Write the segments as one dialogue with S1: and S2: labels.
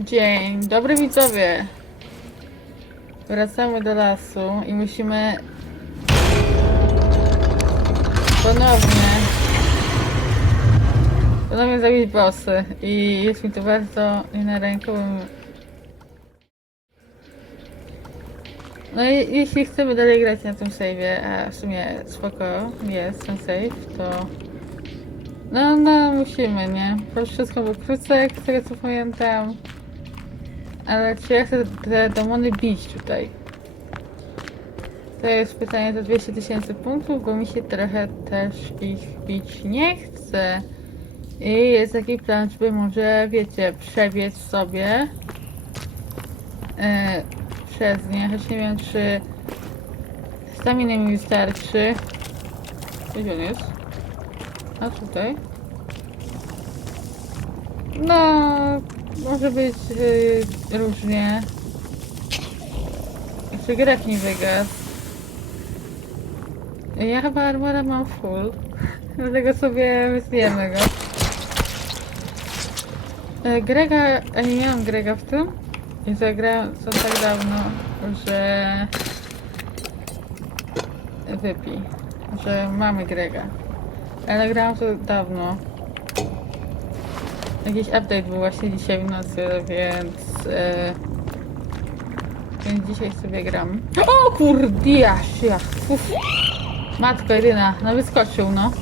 S1: Dzień dobry widzowie. Wracamy do lasu i musimy ponownie ponownie zabić bossy i jest mi to bardzo nie na rękę, bo no i jeśli chcemy dalej grać na tym save'ie, a w sumie spoko jest ten save, to no, no musimy, nie? To wszystko było krócej, z tego co pamiętam. Ale czy ja chcę te demony bić tutaj? To jest pytanie za 200 tysięcy punktów, bo mi się trochę też ich bić nie chce. I jest taki plan, żeby może, wiecie, przebiec sobie e, przez nie, choć nie wiem, czy staminy mi wystarczy. Gdzie on jest? A tutaj? No, może być yy, różnie. Jeszcze graf nie wygasł. Ja chyba armora mam full. Dlatego sobie wysyjemy go. E, Grega, a nie miałam Grega w tym. I zagrałam to tak dawno, że wypij, że mamy Grega. Ale grałam to dawno. Jakiś update był właśnie dzisiaj w nocy, więc... E, więc dzisiaj sobie gram. O kurdia, ja. Matko jedyna, no wyskoczył, no.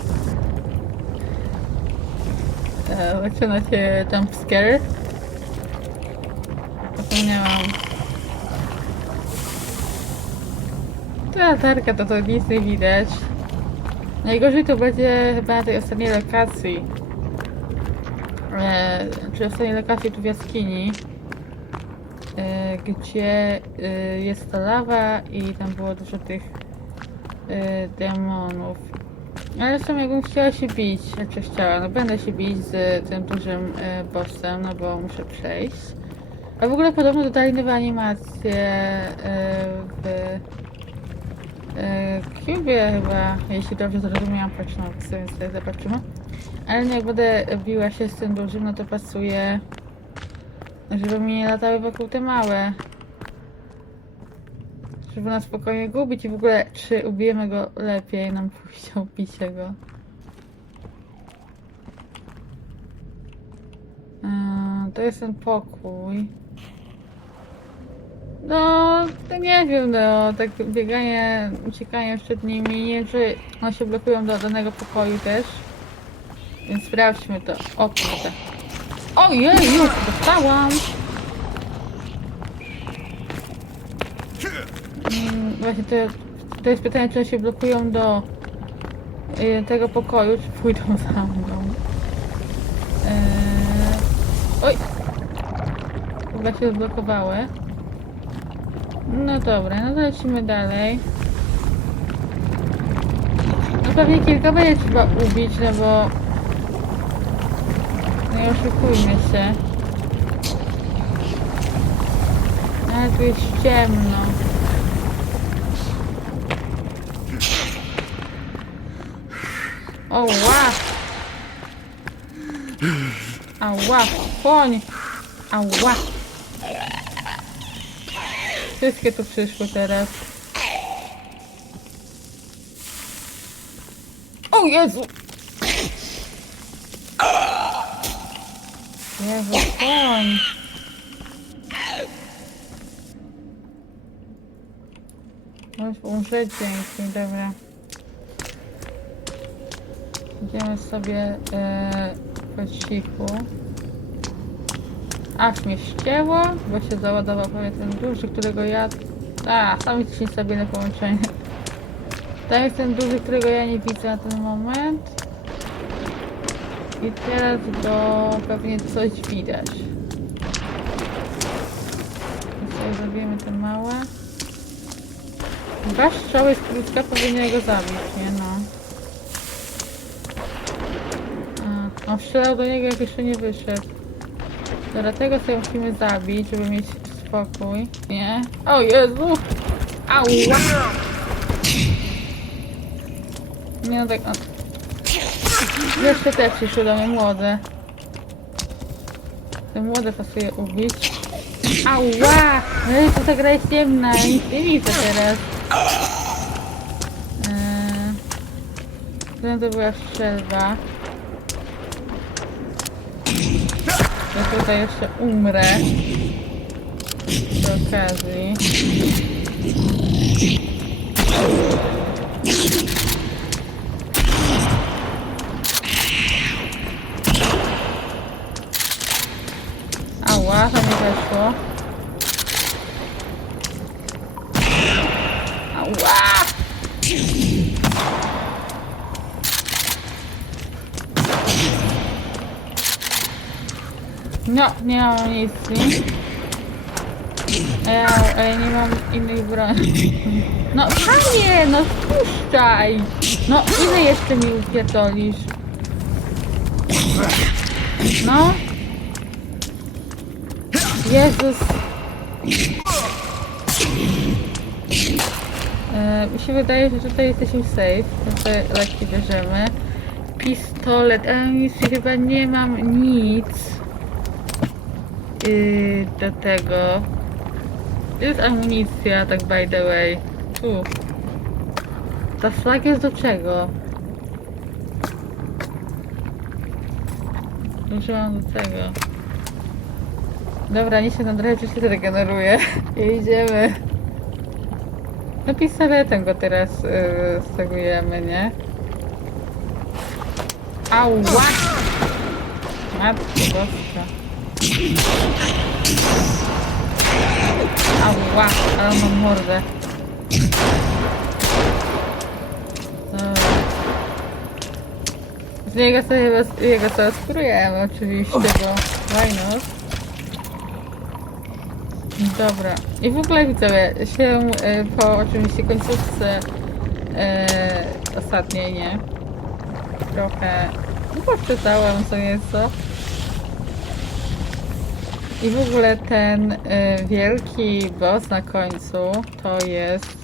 S1: E, zaczyna się jump scare. Zapomniałam. Ta latarka to to nic nie widać. Najgorzej to będzie chyba na tej ostatniej lokacji. E, czy ostatniej lokacji tu w jaskini. E, gdzie e, jest ta lawa i tam było dużo tych demonów. Ale w sumie jakbym chciała się bić, znaczy chciała, no będę się bić z tym dużym bossem, no bo muszę przejść. A w ogóle podobno dodali nowe animacje w e, Cubie chyba, jeśli dobrze zrozumiałam patrząc, więc sobie zobaczymy. Ale nie, jak będę biła się z tym dużym, no to pasuje, żeby mi nie latały wokół te małe. Żeby nas spokojnie gubić i w ogóle, czy ubijemy go lepiej, nam pójść o bicie go. Yy, to jest ten pokój. No, to nie wiem, no, tak bieganie, uciekanie przed nimi, nie wiem, czy one się blokują do danego pokoju też. Więc sprawdźmy to. O kurde. Ojej, już dostałam! Mm, właśnie to, to jest pytanie, czy one się blokują do y, tego pokoju, czy pójdą za mną. Eee, oj! Chyba się zblokowały. No dobra, no to lecimy dalej. No pewnie kilka będzie trzeba ubić, no bo... Nie oszukujmy się. Ale tu jest ciemno. O, ła! Ała, koń! Ała! Wszystkie tu przyszły teraz. O Jezu! Jezu, koń! Możesz umrzeć dzięki, dobra. Idziemy sobie e, po cichu. Aż mnie ścięło, bo się załadował prawie ten duży, którego ja... A, tam jest ci stabilne połączenie. Tam jest ten duży, którego ja nie widzę na ten moment. I teraz go pewnie coś widać. Sobie zrobimy te małe. Dwa strzały z krótka powinny go zabić, nie no. A, on strzelał do niego jak jeszcze nie wyszedł. Dobra, tego sobie musimy zabić, żeby mieć spokój. Nie? O Jezu! Ała! Nie no tak... O. Jeszcze te przyszły do mnie młode. Te młode pasuje ubić. Ała! No i to ta gra jest ciemna, nic nie widzę teraz. Eee, to była strzelba. Ja tutaj jeszcze umrę. Przy okazji. Ała, to nie weszło. Ała! No, nie mam. A ja, a ja nie mam innych broni. No panie, no spuszczaj! No ile jeszcze mi upierdolisz? No. Jezus. E, mi się wydaje, że tutaj jesteśmy safe. Tutaj leki bierzemy. Pistolet. Amunicji chyba nie mam nic. Yy, do tego. Jest amunicja, tak by the way. Tu. Ta flag jest do czego? Użyłam do tego. Dobra, nie się nadrać, się regeneruje. I idziemy. No pistoletem go teraz yy, stagujemy, nie? Ała! Matko boska. Ała, ale mam mordę. Z niego sobie bez, jego sobie spróbujemy oczywiście, bo why? Dobra. I w ogóle widzowie, się y, po oczywiście końcówce y, ostatniej, nie? Trochę no, poczytałam co nieco. I w ogóle ten y, wielki boss na końcu to jest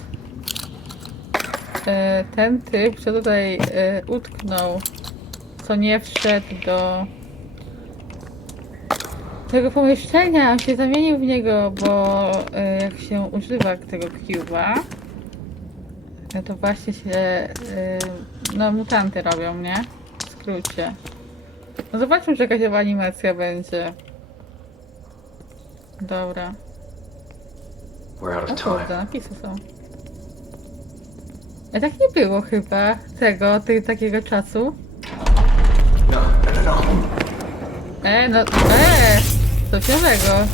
S1: y, ten typ, co tutaj y, utknął, co nie wszedł do tego pomieszczenia. On się zamienił w niego, bo y, jak się używa tego cube'a, y, to właśnie się y, no mutanty robią, nie? W skrócie. No zobaczmy, czy jakaś animacja będzie. Dobra.
S2: We're out
S1: O
S2: of
S1: kurde,
S2: time.
S1: napisy są. A tak nie było chyba tego, ty, takiego czasu.
S2: No, no, no, no.
S1: E, no, e, coś nowego.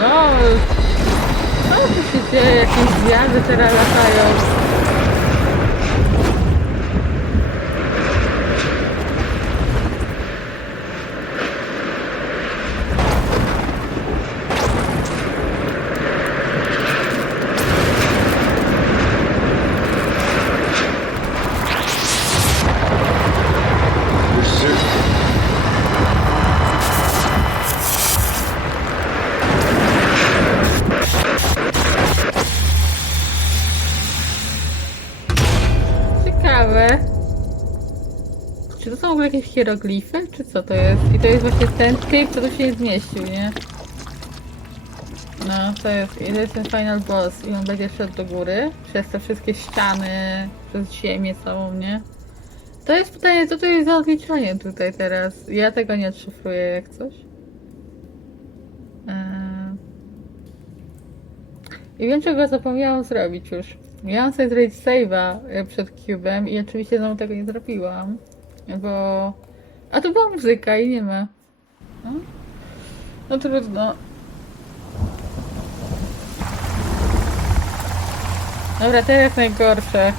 S1: No, co tu się dzieje? Jakieś zjazdy teraz latają. Hieroglify? Czy co to jest? I to jest właśnie ten typ, co tu się nie zmieścił, nie? No, to jest, i to jest ten final boss i on będzie szedł do góry przez te wszystkie ściany, przez ziemię całą, nie? To jest pytanie, co to jest za odliczanie tutaj teraz? Ja tego nie odszyfruję jak coś. Eee... I wiem, czego zapomniałam zrobić już. Miałam sobie zrobić save'a e, przed Cube'em i oczywiście znowu tego nie zrobiłam, bo... A to była muzyka i nie ma. No, no trudno. Dobra, teraz najgorsze.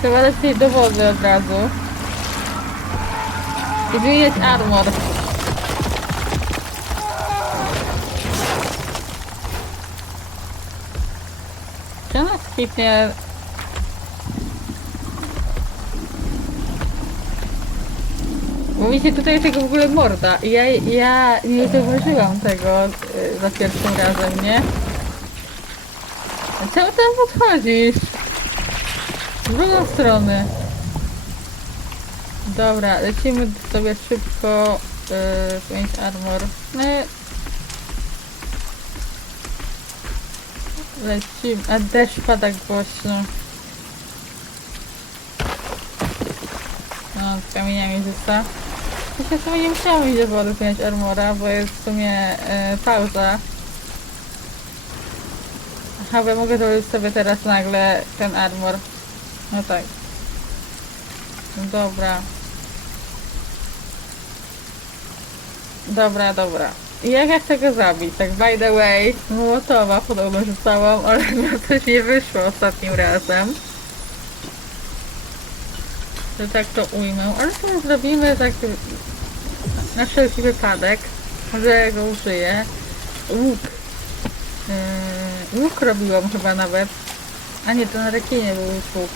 S1: Trzeba dać tej dowody od razu. Zmieniać armor. Czy ona Bo mi się tutaj tego w ogóle morda. Ja, ja nie zauważyłam tego y, za pierwszym razem, nie? A Czemu tam podchodzisz? W drugą stronę. Dobra, lecimy sobie szybko. Yy, 5 armor. No, lecimy. A deszcz pada głośno. No, z kamieniami rzuca. Ja sumie nie musiałam iść do wody zmieniać armora, bo jest w sumie yy, pauza. Aha, bo ja mogę dołożyć sobie teraz nagle ten armor. No tak. No dobra. Dobra, dobra. Jak ja chcę go zabić? Tak by the way, Mołotowa podobno rzucałam, ale coś nie wyszło ostatnim razem. Że tak to ujmę. Ale to zrobimy tak na wszelki wypadek. Ja go użyję. Łuk. Yy, łuk robiłam chyba nawet. A nie, to na rekinie był łuk.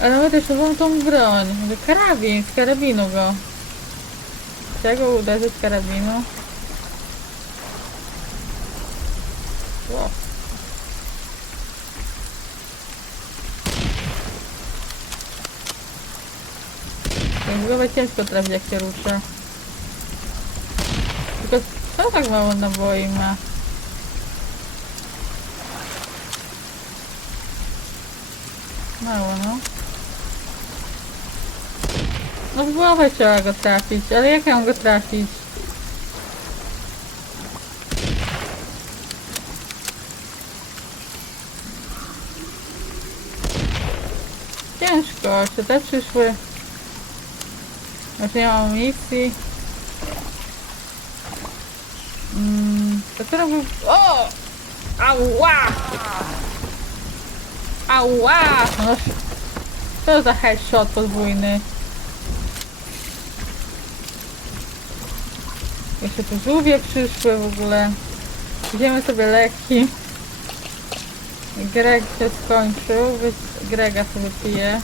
S1: Ale mamy też nową tą broń. Karabin, z karabinu go. Chcę go uderzyć karabinu. Wow. Ogóle ciężko trafić jak się rusza. Tylko co tak mało naboi ma? Mało, no. No w głowę trzeba go trafić, ale jak ja mam go trafić? Ciężko, czy te przyszły? Znaczy nie mam amunicji. Mm, to co robił? O! Ała! Ała! No, co za headshot podwójny? Jeszcze tu żółwie przyszły w ogóle. Idziemy sobie leki. Greg się skończył, więc Grega sobie pije.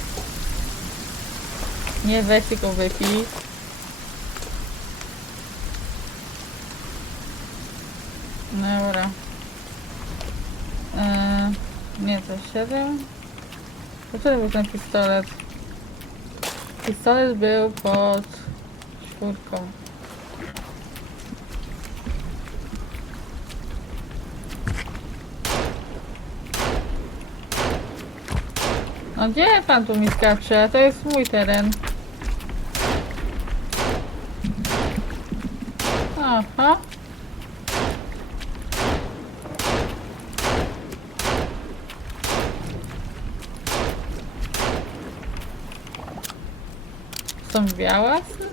S1: Nie weź go wypij. Dobra. Eee, nie, to 7. Dlaczego był ten pistolet? Pistolet był pod czwórką. No gdzie pan tu mi skacze? To jest mój teren. Aha. Są białasy?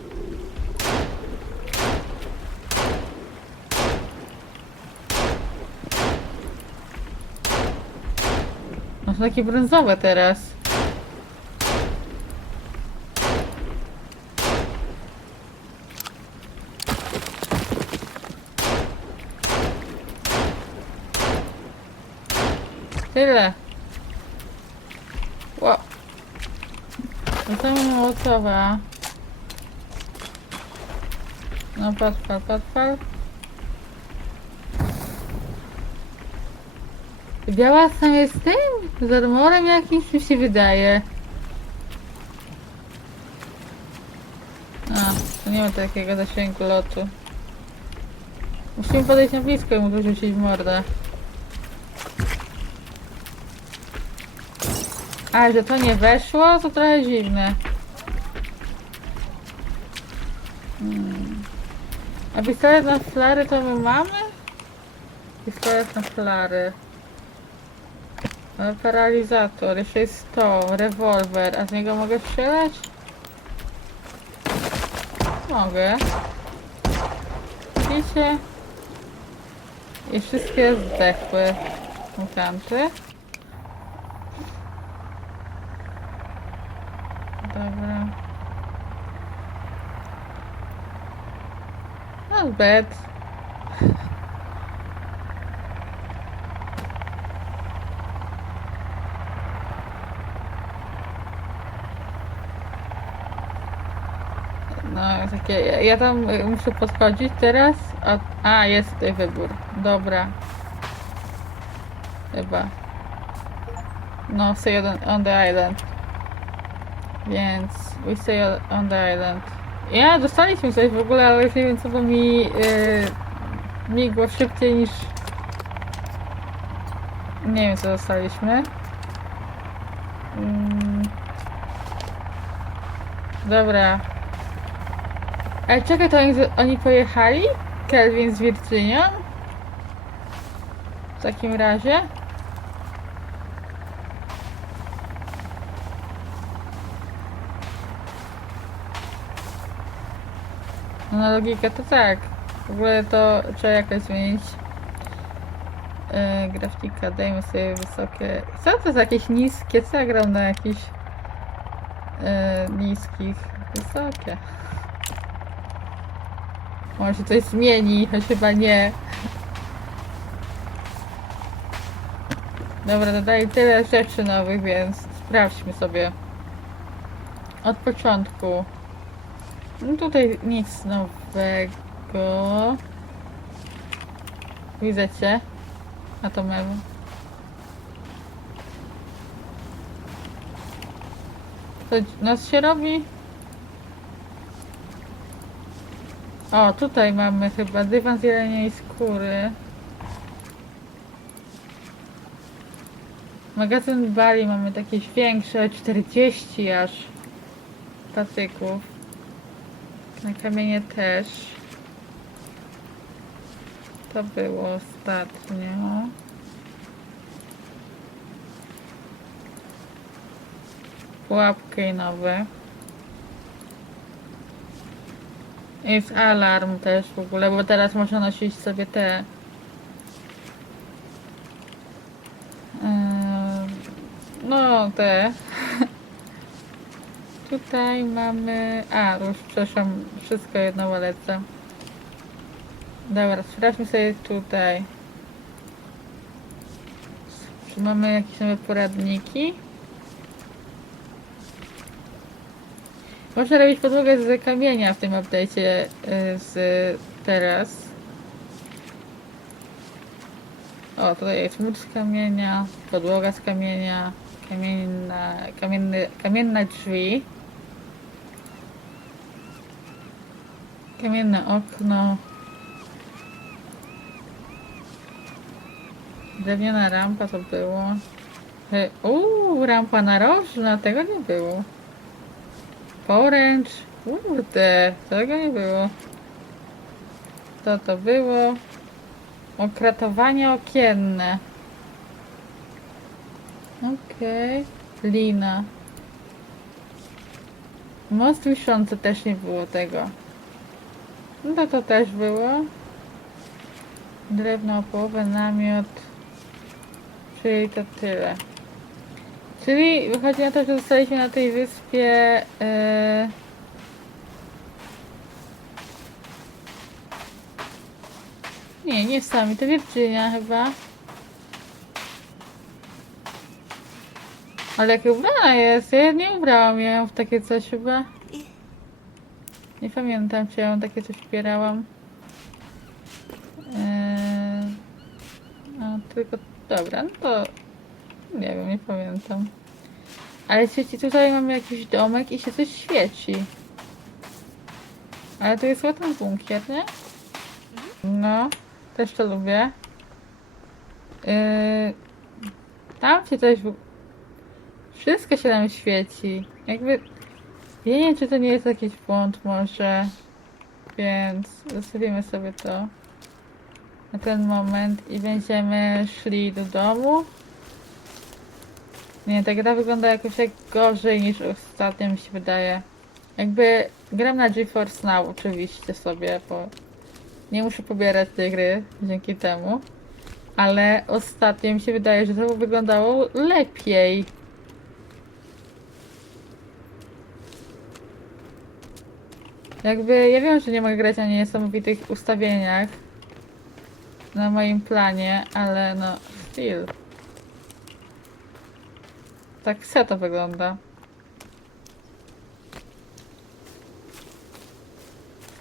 S1: No są takie brązowe teraz. Tyle. Ło. No to mołotowa. No podpal, podpal. Biała sam jest tym? Z armorem jakimś mi się wydaje. A, to nie ma takiego zasięgu lotu. Musimy podejść na blisko i mu wyrzucić w mordę. A, że to nie weszło, to trochę dziwne. A pistolet na flary to my mamy? Pistolet na flary. Ale paralizator, jeszcze jest to, rewolwer, a z niego mogę strzelać? Mogę. Widzicie? I wszystkie zdechły mutanty. Dobra. Not bad. No, takie, ja, ja tam y, muszę podchodzić teraz. A, a, jest tutaj wybór. Dobra. Chyba. No, stay on, the island. Więc we stay on the island. Ja, dostaliśmy coś w ogóle, ale już nie wiem co bo mi yy, szybciej niż... Nie wiem co dostaliśmy. Mm. Dobra. Ale czekaj, to oni, oni pojechali? Kelvin z Virginią? W takim razie? Na logikę to tak. W ogóle to trzeba jakoś zmienić. Yy, grafika, dajmy sobie wysokie. Co to jest jakieś niskie? Co ja gram na jakichś yy, niskich? Wysokie. Może się coś zmieni, choć chyba nie. Dobra, dodali tyle rzeczy nowych, więc sprawdźmy sobie. Od początku. No tutaj nic nowego. Widzę cię. A to mew. To nas się robi? O, tutaj mamy chyba dywan z jeleniej skóry. Magazyn Bali mamy takie większe, 40 aż patyków. Na kamienie też. To było ostatnio. Pułapki nowe. Jest alarm też w ogóle, bo teraz można nosić sobie te. No, te. Tutaj mamy. A, już przepraszam, wszystko jedno lecę. Dobra, sprawdźmy sobie tutaj. Czy mamy jakieś nowe poradniki? Można robić podłogę z kamienia w tym update'cie y, z teraz. O, tutaj jest mur z kamienia, podłoga z kamienia, kamienna, kamienny, kamienne drzwi. Kamienne okno. Drewniana rampa to było. Y, Uuu, rampa narożna, tego nie było. Poręcz. Kurde, tego nie było. To to było. Okratowanie okienne. Okej. Lina. Most wiszący też nie było tego. No to też było. Drewno o połowę, namiot. Czyli to tyle. Czyli wychodzi na to, że zostaliśmy na tej wyspie. Yy... Nie, nie sami, to Virginia chyba. Ale jak ubrana jest, ja nie ubrałam ją w takie coś chyba. Nie pamiętam, czy ja ją takie coś ubierałam. Yy... A, tylko, dobra, no to nie wiem, nie pamiętam. Ale świeci, tutaj mamy jakiś domek i się coś świeci. Ale to jest ten bunkier, nie? No, też to lubię. Yy, tam się coś... Wszystko się tam świeci. Jakby... Ja nie wiem, czy to nie jest jakiś błąd może. Więc zostawimy sobie to na ten moment i będziemy szli do domu. Nie, ta gra wygląda jakoś tak gorzej niż ostatnio mi się wydaje. Jakby gram na GeForce Now oczywiście sobie, bo nie muszę pobierać tej gry dzięki temu. Ale ostatnio mi się wydaje, że to wyglądało lepiej. Jakby ja wiem, że nie mogę grać na niesamowitych ustawieniach na moim planie, ale no still. Tak se to wygląda.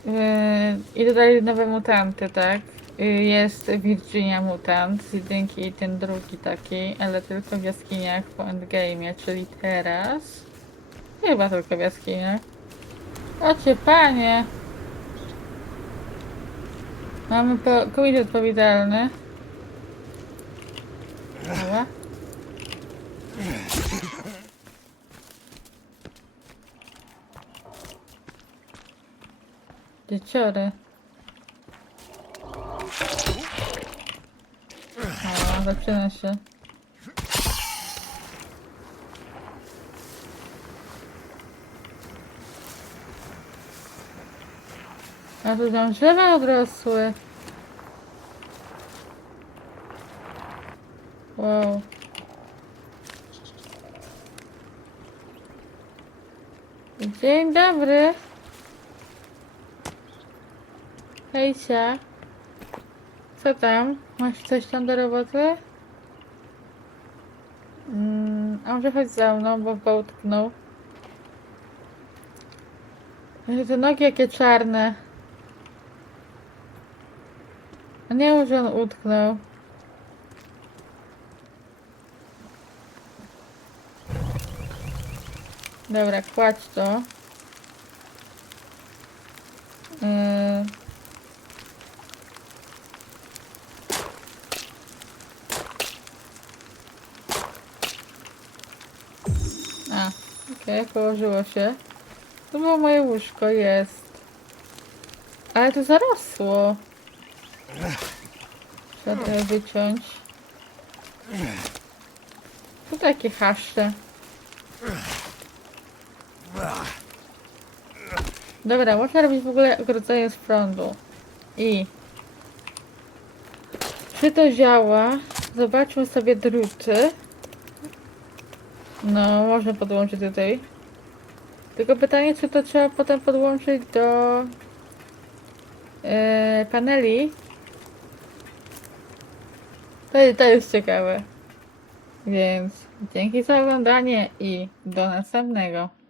S1: Yy, I dodali nowe mutanty, tak? Yy, Jest Virginia Mutant, dzięki ten drugi taki, ale tylko w jaskiniach po endgame'ie, czyli teraz. Chyba tylko w jaskiniach. Ocie panie! Mamy komitet odpowiedzialny. Dobra. Dzieciory. O, zaczyna się. A tu tam drzewa odrosły. Wow. Dzień dobry. Hejcia. Co tam? Masz coś tam do roboty? Mm, a może chodź za mną, bo połtknął. Te nogi jakie czarne. A nie może on utknął. Dobra, kładź to. Yy. A, okej, położyło się. To było moje łóżko, jest. Ale to zarosło. Trzeba wyciąć. Tu takie haszcze. Dobra, można robić w ogóle ogrodzenie z prądu. I... Czy to działa? Zobaczmy sobie druty. No, można podłączyć tutaj. Tylko pytanie, czy to trzeba potem podłączyć do e, paneli? To, to jest ciekawe. Więc dzięki za oglądanie i do następnego.